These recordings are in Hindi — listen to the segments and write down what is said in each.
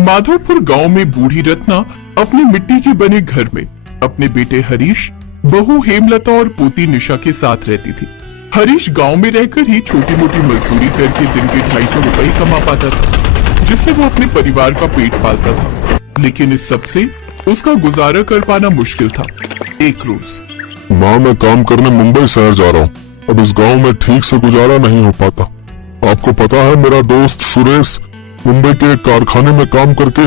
माधवपुर गांव में बूढ़ी रत्ना अपने मिट्टी के बने घर में अपने बेटे हरीश, बहू हेमलता और पोती निशा के साथ रहती थी। हरीश गांव में रहकर ही छोटी मोटी मजदूरी करके दिन के 250 रुपए कमा पाता था, जिससे वो अपने परिवार का पेट पालता था। लेकिन इस सब से उसका गुजारा कर पाना मुश्किल था। एक रोज, माँ, मैं काम करने मुंबई शहर जा रहा हूँ। अब इस गांव में ठीक से गुजारा नहीं हो पाता। आपको पता है, मेरा दोस्त सुरेश मुंबई के एक कारखाने में काम करके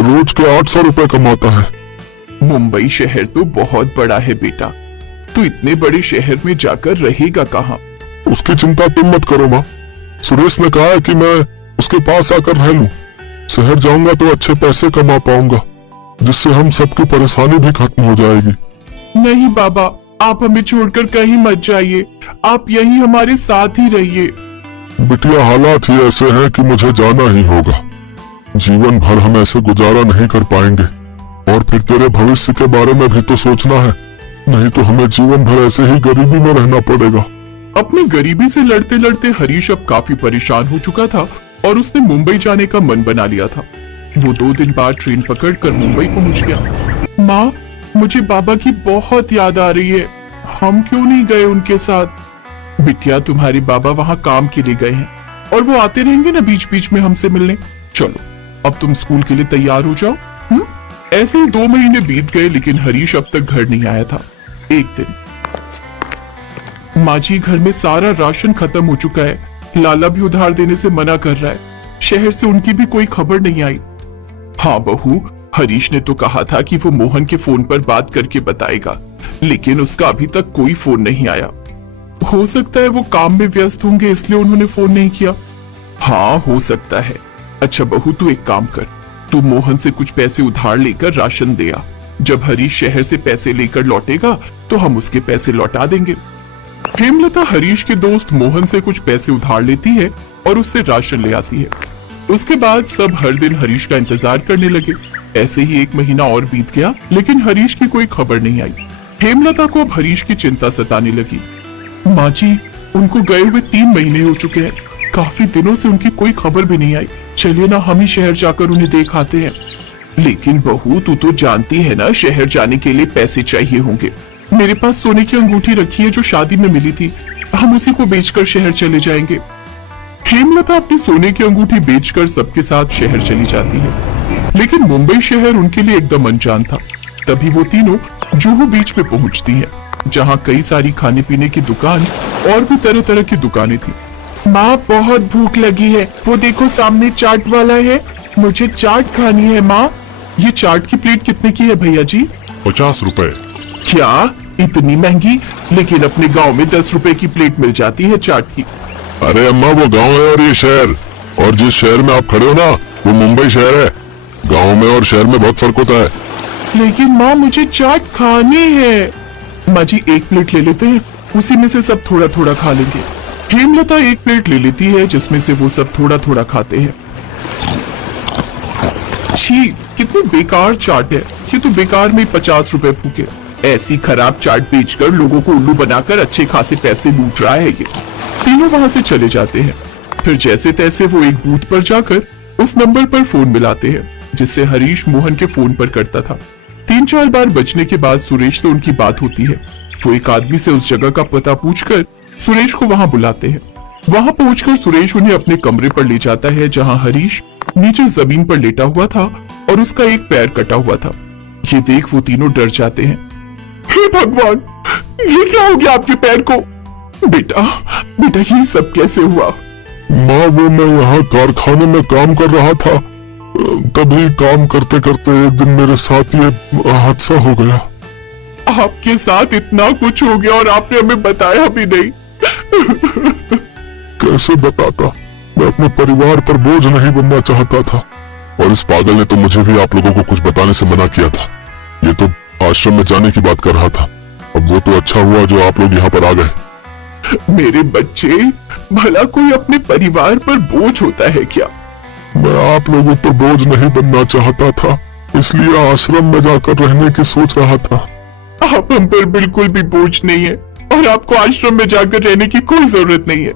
रोज के 800 रुपए कमाता है। मुंबई शहर तो बहुत बड़ा है बेटा, तू इतने बड़े शहर में जाकर रहेगा कहाँ? उसकी चिंता तुम मत करो माँ। सुरेश ने कहा है कि मैं उसके पास आकर रह लूं। शहर जाऊंगा तो अच्छे पैसे कमा पाऊंगा, जिससे हम सबकी परेशानी भी खत्म हो जाएगी। नहीं बाबा, आप हमें छोड़कर कहीं मत जाइए, आप यहीं हमारे साथ ही रहिए। बिटिया, हालात ही ऐसे हैं कि मुझे जाना ही होगा। जीवन भर हम ऐसे गुजारा नहीं कर पाएंगे, और फिर तेरे भविष्य के बारे में भी तो सोचना है, नहीं तो हमें जीवन भर ऐसे ही गरीबी में रहना पड़ेगा। अपनी गरीबी से लड़ते लड़ते हरीश अब काफी परेशान हो चुका था और उसने मुंबई जाने का मन बना लिया था। वो 2 दिन बाद ट्रेन पकड़कर मुंबई पहुंच गया। माँ, मुझे बाबा की बहुत याद आ रही है, हम क्यों नहीं गए उनके साथ? बिटिया, तुम्हारे बाबा वहाँ काम के लिए गए हैं और वो आते रहेंगे ना बीच बीच में हमसे मिलने। चलो, अब तुम स्कूल के लिए तैयार हो जाओ। ऐसे ही 2 महीने बीत गए, लेकिन हरीश अब तक घर नहीं आया था। एक दिन, माँ जी, घर में सारा राशन खत्म हो चुका है, लाला भी उधार देने से मना कर रहा है, शहर से उनकी भी कोई खबर नहीं आई। हाँ बहू, हरीश ने तो कहा था कि वो मोहन के फोन पर बात करके बताएगा, लेकिन उसका अभी तक कोई फोन नहीं आया। हो सकता है वो काम में व्यस्त होंगे, इसलिए उन्होंने फोन नहीं किया। हाँ, हो सकता है। अच्छा बहू, तू एक काम कर, तू मोहन से कुछ पैसे उधार लेकर राशन दे आ। जब हरीश शहर से पैसे लेकर लौटेगा तो हम उसके पैसे लौटा देंगे। हेमलता हरीश के दोस्त मोहन से कुछ पैसे उधार लेती है और उससे राशन ले आती है। उसके बाद सब हर दिन हरीश का इंतजार करने लगे। ऐसे ही 1 महीना और बीत गया, लेकिन हरीश की कोई खबर नहीं आई। हेमलता को अब हरीश की चिंता सताने लगी। माँ जी, उनको गए हुए 3 महीने हो चुके हैं, काफी दिनों से उनकी कोई खबर भी नहीं आई। चलिए ना, हम ही शहर जाकर उन्हें देख आते हैं। लेकिन बहू, तू तो जानती है ना, शहर जाने के लिए पैसे चाहिए होंगे। मेरे पास सोने की अंगूठी रखी है जो शादी में मिली थी, हम उसी को बेचकर शहर चले जाएंगे। हेमलता अपनी सोने की अंगूठी बेचकर सबके साथ शहर चली जाती है, लेकिन मुंबई शहर उनके लिए एकदम अनजान था। तभी वो तीनों जुहू बीच पे पहुंचती हैं, जहां कई सारी खाने पीने की दुकान और भी तरह तरह की दुकानें थी। माँ, बहुत भूख लगी है, वो देखो सामने चाट वाला है, मुझे चाट खानी है। माँ, ये चाट की प्लेट कितने की है भैया जी? 50 रुपए। क्या, इतनी महंगी? लेकिन अपने गांव में 10 रुपए की प्लेट मिल जाती है चाट की। अरे अम्मा, वो गांव है और ये शहर, और जिस शहर में आप खड़े हो ना, वो मुंबई शहर है। गांव में और शहर में बहुत फर्क होता है। लेकिन माँ, मुझे चाट खानी है। माँ जी, 1 प्लेट ले लेते हैं, उसी में से सब थोड़ा थोड़ा खा लेंगे। हेमलता 1 प्लेट ले लेती है, जिसमें से वो सब थोड़ा थोड़ा खाते हैं। छी, कितनी बेकार चाट है, ये तो बेकार में 50 रुपए फूके। ऐसी खराब चाट बेचकर लोगों को उल्लू बनाकर अच्छे खासे पैसे लूट रहा है ये। तीनों वहां से चले जाते हैं। फिर जैसे तैसे वो एक बूथ पर जाकर उस नंबर पर फोन मिलाते हैं, जिससे हरीश मोहन के फोन पर करता था। 3-4 बार बजने के बाद सुरेश से उनकी बात होती है। वो एक आदमी से उस जगह का पता पूछकर सुरेश को वहां बुलाते हैं। वहां पहुंचकर सुरेश उन्हें अपने कमरे पर ले जाता है, जहां हरीश नीचे जमीन पर लेटा हुआ था और उसका एक पैर कटा हुआ था। ये देख वो तीनों डर जाते हैं। हे भगवान, ये क्या हो गया आपके पैर को? बेटा, ये सब कैसे हुआ? माँ, वो मैं यहाँ कारखाने में काम कर रहा था, तभी काम करते करते एक दिन मेरे साथ ये हादसा हो गया। आपके साथ इतना कुछ हो गया और आपने हमें बताया भी नहीं। कैसे बताता, मैं अपने परिवार पर बोझ नहीं बनना चाहता था, और इस पागल ने तो मुझे भी आप लोगों को कुछ बताने से मना किया था। ये तो आश्रम में जाने की बात कर रहा था। अब वो तो अच्छा हुआ जो आप लोग यहाँ पर आ गए। मेरे बच्चे, भला कोई अपने परिवार पर बोझ होता है क्या? मैं आप लोगों पर बोझ नहीं बनना चाहता था, इसलिए आश्रम में जाकर रहने की सोच रहा था। आप हम पर बिल्कुल भी बोझ नहीं है, और आपको आश्रम में जाकर रहने की कोई जरूरत नहीं है।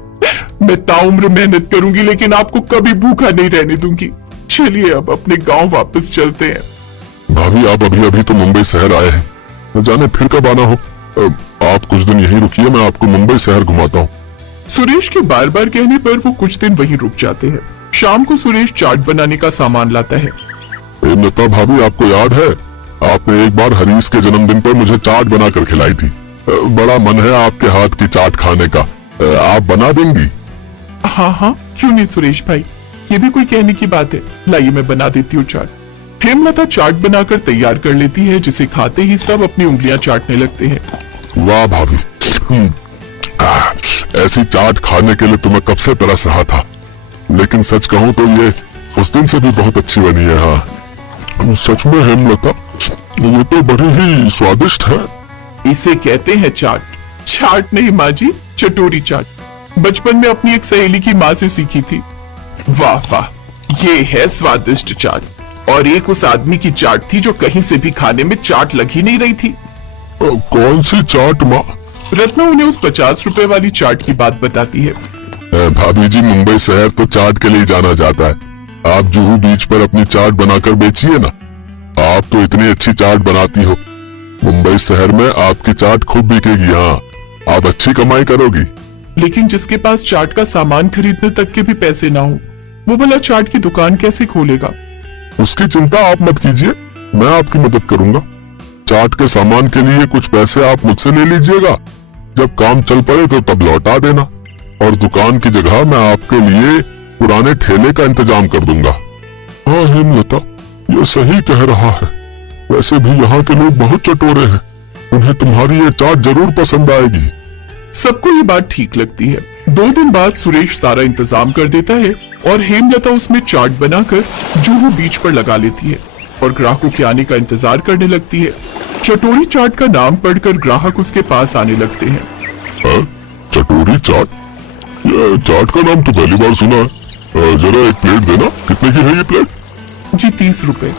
मैं ताउम्र मेहनत करूंगी लेकिन आपको कभी भूखा नहीं रहने दूंगी। चलिए अब अपने गांव वापस चलते हैं। भाभी आप अभी अभी तो मुंबई शहर आए हैं, न जाने फिर कब आना हो। आप कुछ दिन यहीं रुकिए, मैं आपको मुंबई शहर घुमाता हूँ। सुरेश के बार बार कहने पर वो कुछ दिन वहीं रुक जाते हैं। शाम को सुरेश चाट बनाने का सामान लाता है। हेमलता भाभी, आपको याद है आपने एक बार हरीश के जन्मदिन पर मुझे चाट बनाकर खिलाई थी। बड़ा मन है आपके हाथ की चाट खाने का, आप बना देंगी? हाँ हाँ, क्यों नहीं सुरेश भाई, ये भी कोई कहने की बात है। लाइए मैं बना देती हूँ चाट। हेमलता चाट बनाकर तैयार कर लेती है, जिसे खाते ही सब अपनी उंगलियां चाटने लगते हैं। वाह भाभी, ऐसी चाट खाने के लिए तो मैं कब से तरस रहा था, लेकिन सच कहूँ तो ये उस दिन से भी बहुत अच्छी बनी है। हाँ सच में हेमलता, ये तो बड़ी ही स्वादिष्ट है। इसे कहते हैं चाट। चाट नहीं माँ जी, चटोरी चाट। बचपन में अपनी एक सहेली की माँ से सीखी थी। वाह वाह, ये है स्वादिष्ट चाट। और एक उस आदमी की चाट थी जो कहीं से भी खाने में चाट लग ही नहीं रही थी। कौन सी चाट माँ? रत्ना उन्हें उस 50 रुपए वाली चाट की बात बताती है। भाभी जी, मुंबई शहर तो चाट के लिए जाना जाता है। आप जुहू बीच पर अपनी चाट बनाकर बेचिए ना। आप तो इतनी अच्छी चाट बनाती हो, मुंबई शहर में आपकी चाट खूब बिकेगी। हाँ, आप अच्छी कमाई करोगी। लेकिन जिसके पास चाट का सामान खरीदने तक के भी पैसे ना हो, वो भला चाट की दुकान कैसे खोलेगा? उसकी चिंता आप मत कीजिए, मैं आपकी मदद करूंगा। चाट के सामान के लिए कुछ पैसे आप मुझसे ले लीजिएगा, जब काम चल पड़े तो तब लौटा देना। और दुकान की जगह मैं आपके लिए पुराने ठेले का इंतजाम कर दूंगा। हाँ हेमलता, ये सही कह रहा है। वैसे भी यहाँ के लोग बहुत चटोरे हैं, उन्हें तुम्हारी ये चाट जरूर पसंद आएगी। सबको ये बात ठीक लगती है। 2 दिन बाद सुरेश सारा इंतजाम कर देता है और हेमलता उसमें चाट बनाकर जुहू बीच पर लगा लेती है और ग्राहकों के आने का इंतजार करने लगती है। चटोरी चाट का नाम पढ़कर ग्राहक उसके पास आने लगते हैं। चटोरी चाट? ये चाट का नाम तो पहली बार सुना है। जरा एक प्लेट देना। कितने की है ये प्लेट? जी 30 रुपए।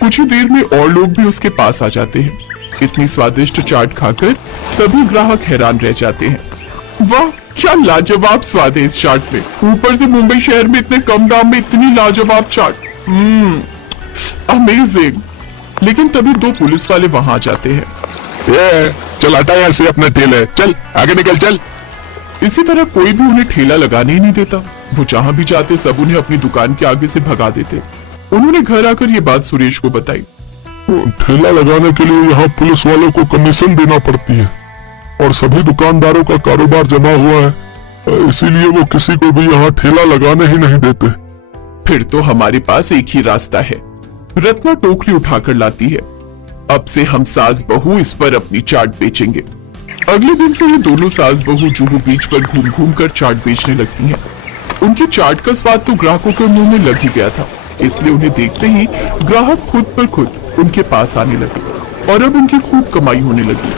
कुछ ही देर में और लोग भी उसके पास आ जाते हैं। इतनी स्वादिष्ट चाट खाकर सभी ग्राहक हैरान रह जाते हैं। वाह, क्या लाजवाब स्वाद है इस चाट में। ऊपर से मुंबई शहर में इतने कम दाम में इतनी लाजवाब चाट। अमेजिंग। लेकिन तभी 2 पुलिस वाले वहां आ जाते हैं। चल हटा यहाँ से अपने ठेले, चल आगे निकल चल। इसी तरह कोई भी उन्हें ठेला लगाने ही नहीं देता। वो जहां भी जाते सब उन्हें अपनी दुकान के आगे से भगा देते। उन्होंने घर आकर ये बात सुरेश को बताई। ठेला लगाने के लिए यहाँ पुलिस वालों को कमीशन देना पड़ती है और सभी दुकानदारों का कारोबार जमा हुआ है, इसीलिए वो किसी को भी यहाँ ठेला लगाने ही नहीं देते। फिर तो हमारे पास एक ही रास्ता है। रत्ना टोकरी उठाकर लाती है। अब से हम सास बहू इस पर अपनी चाट बेचेंगे। अगले दिन से ये दोनों सास बहू जुहू बीच पर घूम घूम कर चाट बेचने लगती हैं। उनकी चाट का स्वाद तो ग्राहकों के मुंह में लग ही गया था, इसलिए उन्हें देखते ही ग्राहक खुद पर खुद उनके पास आने लगे और अब उनकी खूब कमाई होने लगी।